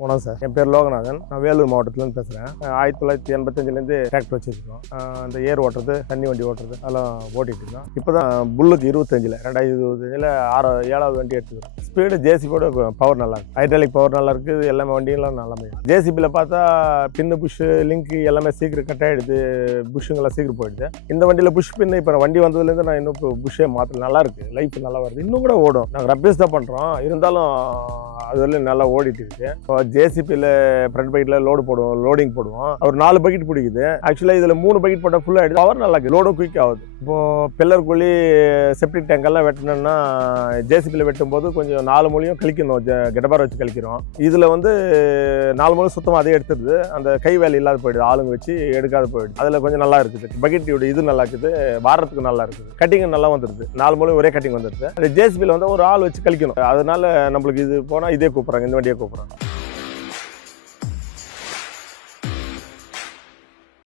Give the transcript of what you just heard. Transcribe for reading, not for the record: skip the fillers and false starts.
வணக்கம் சார், என் பேர் லோகநாதன். நான் வேலூர் மாவட்டத்துலேருந்து பேசுகிறேன். 1985லேருந்து டிராக்டர் வச்சுருக்கோம். அந்த ஏர் ஓட்டுறது, தண்ணி வண்டி ஓட்டுறது அதெல்லாம் ஓட்டிகிட்டு இருக்கோம். இப்போ தான் புல்லுக்கு 2025ல் 7வது வண்டி எடுத்துக்கிறோம். ஸ்பீடு ஜேசிபியோட பவர் நல்லாயிருக்கு, ஹைட்ராலிக் பவர் நல்லா இருக்குது. எல்லாமே வண்டியெல்லாம் நல்லா ஜேசிபியில் பார்த்தா பின்னு புஷ்ஷு லிங்க் எல்லாமே சீக்கிரம் கட் ஆகிடுது, புஷ்ஷுங்கெல்லாம் சீக்கிரம் போயிடுது. இந்த வண்டியில் புஷ் பின்னு இப்போ வண்டி வந்ததுலேருந்து நான் இன்னும் இப்போ புஷ்ஷே மாற்ற நல்லா இருக்குது, லைஃப் நல்லா வருது. இன்னும் கூட ஓடும். நாங்கள் ரப்பேஸ் தான் பண்ணுறோம், இருந்தாலும் அது வரையிலும் நல்லா ஓடிட்டு இருக்கு. இப்போ ஜேசிபியில் ஃப்ரண்ட் பக்கெட்டில் லோடிங் போடுவோம். ஒரு 4 பக்கெட் பிடிக்குது. ஆக்சுவலாக இதில் 3 பக்கெட் போட்டால் ஃபுல்லாக ஆகிடுது. பவர் நல்லா இருக்குது, லோடும் குயிக் ஆகுது. இப்போது பில்லர் குழி செப்டிக் டேங்கெல்லாம் வெட்டணும்னா ஜேசிபியில் வெட்டும்போது கொஞ்சம் 4 மூலையும் கழிக்கணும், கெடபார் வச்சு கழிக்கிறோம். இதில் 4 மூலம் சுத்தமாக அதே எடுத்துடுது. அந்த கை வேலை இல்லாத போயிடுது, ஆளுங்க வச்சு எடுக்காத போயிடுது. அதில் கொஞ்சம் நல்லா இருக்குது. பக்கெட்டோட இது நல்லா இருக்குது, வாரத்துக்கு நல்லா இருக்குது. கட்டிங் நல்லா வந்துடுது, 4 மூலம் ஒரே கட்டிங் வந்துடுது. அது ஜேசிபியில் ஒரு ஆள் வச்சு கழிக்கணும். அதனால நம்மளுக்கு இது போனால் இதே கூப்பிட்றாங்க, இந்த வண்டியை கூப்பிட்றாங்க.